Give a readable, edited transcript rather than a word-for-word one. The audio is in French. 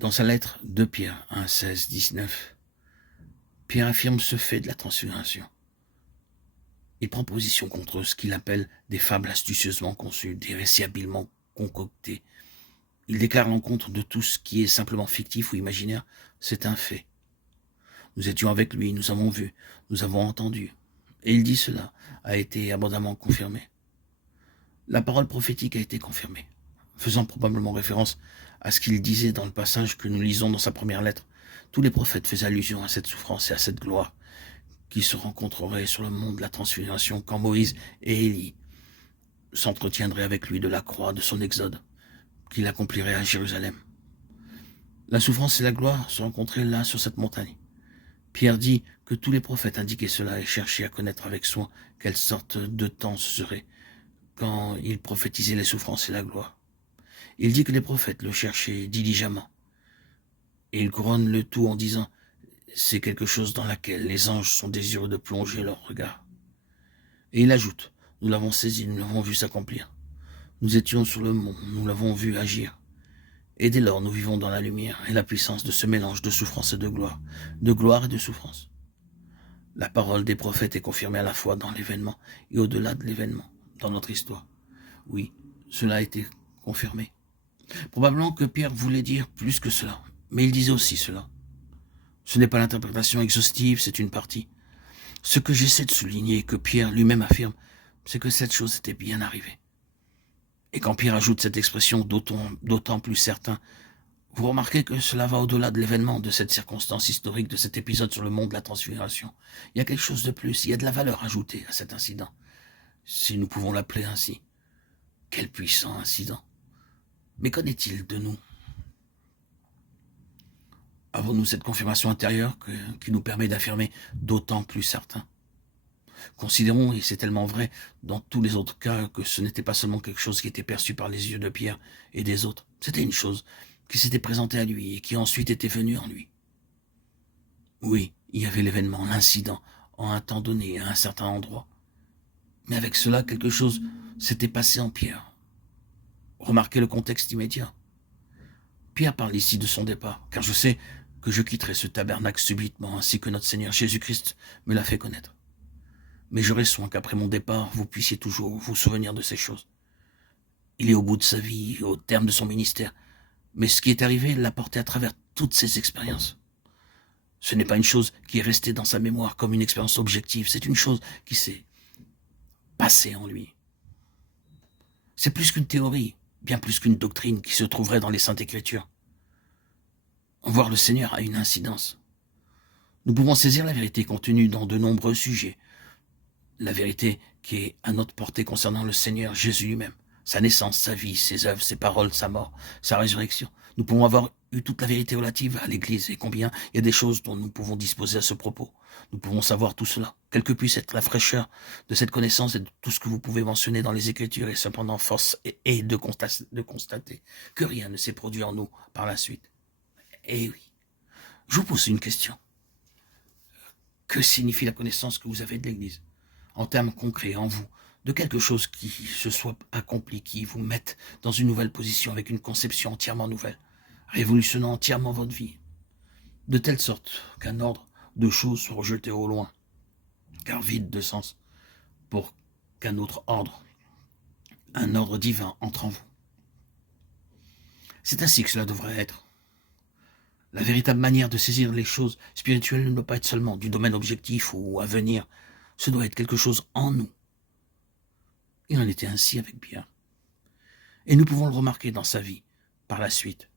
Dans sa lettre de Pierre 1, 16, 19, Pierre affirme ce fait de la transfiguration. Il prend position contre ce qu'il appelle des fables astucieusement conçues, des récits habilement concoctés. Il déclare l'encontre de tout ce qui est simplement fictif ou imaginaire. C'est un fait. Nous étions avec lui, nous avons vu, nous avons entendu. Et il dit cela a été abondamment confirmé. La parole prophétique a été confirmée, faisant probablement référence à ce qu'il disait dans le passage que nous lisons dans sa première lettre. Tous les prophètes faisaient allusion à cette souffrance et à cette gloire qui se rencontrerait sur le mont de la transfiguration quand Moïse et Élie s'entretiendraient avec lui de la croix de son exode, qu'il accomplirait à Jérusalem. La souffrance et la gloire se rencontraient là sur cette montagne. Pierre dit que tous les prophètes indiquaient cela et cherchaient à connaître avec soin quelle sorte de temps ce serait quand ils prophétisaient les souffrances et la gloire. Il dit que les prophètes le cherchaient diligemment. Et il couronne le tout en disant « c'est quelque chose dans laquelle les anges sont désireux de plonger leur regard ». Et il ajoute « nous l'avons saisi, nous l'avons vu s'accomplir. Nous étions sur le mont, nous l'avons vu agir. Et dès lors, nous vivons dans la lumière et la puissance de ce mélange de souffrance et de gloire et de souffrance. » La parole des prophètes est confirmée à la fois dans l'événement et au-delà de l'événement, dans notre histoire. Oui, cela a été confirmé. Probablement que Pierre voulait dire plus que cela, mais il disait aussi cela. Ce n'est pas l'interprétation exhaustive, c'est une partie. Ce que j'essaie de souligner et que Pierre lui-même affirme, c'est que cette chose était bien arrivée. Et quand Pierre ajoute cette expression d'autant plus certain, vous remarquez que cela va au-delà de l'événement, de cette circonstance historique, de cet épisode sur le mont de la transfiguration. Il y a quelque chose de plus, il y a de la valeur ajoutée à cet incident, si nous pouvons l'appeler ainsi. Quel puissant incident! Mais qu'en est-il de nous? Avons-nous cette confirmation intérieure qui nous permet d'affirmer d'autant plus certain? Considérons, et c'est tellement vrai dans tous les autres cas, que ce n'était pas seulement quelque chose qui était perçu par les yeux de Pierre et des autres. C'était une chose qui s'était présentée à lui et qui ensuite était venue en lui. Oui, il y avait l'événement, l'incident, en un temps donné, à un certain endroit. Mais avec cela, quelque chose s'était passé en Pierre. Remarquez le contexte immédiat. Pierre parle ici de son départ, car je sais que je quitterai ce tabernacle subitement, ainsi que notre Seigneur Jésus-Christ me l'a fait connaître. Mais j'aurai soin qu'après mon départ, vous puissiez toujours vous souvenir de ces choses. Il est au bout de sa vie, au terme de son ministère, mais ce qui est arrivé l'a porté à travers toutes ces expériences. Ce n'est pas une chose qui est restée dans sa mémoire comme une expérience objective, c'est une chose qui s'est passée en lui. C'est plus qu'une théorie, bien plus qu'une doctrine qui se trouverait dans les Saintes Écritures. Voir le Seigneur a une incidence. Nous pouvons saisir la vérité contenue dans de nombreux sujets. La vérité qui est à notre portée concernant le Seigneur Jésus lui-même, sa naissance, sa vie, ses œuvres, ses paroles, sa mort, sa résurrection. Nous pouvons avoir eu toute la vérité relative à l'Église et combien il y a des choses dont nous pouvons disposer à ce propos. Nous pouvons savoir tout cela, quelle que puisse être la fraîcheur de cette connaissance et de tout ce que vous pouvez mentionner dans les Écritures, et cependant force est de constater que rien ne s'est produit en nous par la suite. Eh oui, je vous pose une question. Que signifie la connaissance que vous avez de l'Église, en termes concrets, en vous, de quelque chose qui se soit accompli, qui vous mette dans une nouvelle position, avec une conception entièrement nouvelle, révolutionnant entièrement votre vie, de telle sorte qu'un ordre de choses soit rejeté au loin, car vide de sens, pour qu'un autre ordre, un ordre divin, entre en vous. C'est ainsi que cela devrait être. La véritable manière de saisir les choses spirituelles ne doit pas être seulement du domaine objectif ou à venir. Ce doit être quelque chose en nous. Il en était ainsi avec Pierre. Et nous pouvons le remarquer dans sa vie, par la suite.